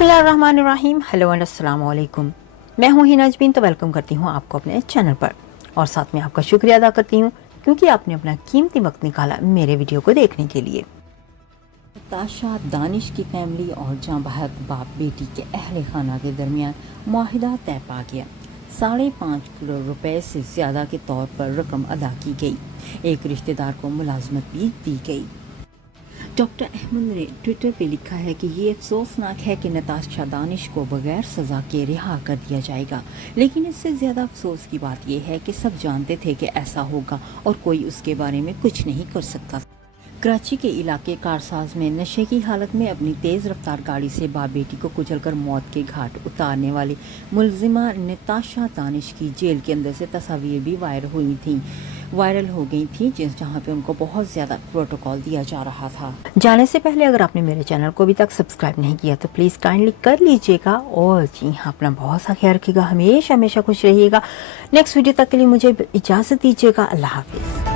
बिस्मिल्लाहिर्रहमानिर्रहीम। Hello and अस्सलाम वालेकुम। मैं हूं हिना अजमीन, तो वेलकम करती हूं आपको अपने चैनल पर और साथ में आपका शुक्रिया अदा करती हूं क्योंकि आपने अपना कीमती वक्त निकाला मेरे वीडियो को देखने के लिए। नताशा दानिश की फैमिली और जां बहक बाप बेटी के अहले खाना के दरमियान मुआहिदा तय पा गया। 5.5 करोड़ रुपए से ज्यादा के तौर पर रकम अदा की गई। एक रिश्तेदार को मुलाजमत भी दी गई। डॉक्टर अहमद ने ट्विटर पे लिखा है कि ये अफसोसनाक है कि नताशा दानिश को बगैर सजा के रिहा कर दिया जाएगा, लेकिन इससे ज्यादा अफसोस की बात यह है कि सब जानते थे कि ऐसा होगा और कोई उसके बारे में कुछ नहीं कर सकता। कराची के इलाके कारसाज में नशे की हालत में अपनी तेज रफ्तार गाड़ी से बाप बेटी को कुचलकर मौत के घाट उतारने वाली मुलजिमा नताशा दानिश की जेल के अंदर से तस्वीर भी वायरल हो गई थी जहां पे उनको बहुत ज्यादा प्रोटोकॉल दिया जा रहा था। जाने से पहले अगर आपने मेरे चैनल को अभी तक सब्सक्राइब नहीं किया तो प्लीज काइंडली कर लीजिएगा और जी हाँ, अपना बहुत सा ख्याल रखिएगा, हमेशा खुश रहिएगा। नेक्स्ट वीडियो तक के लिए मुझे इजाजत दीजिएगा। अल्लाह हाफिज।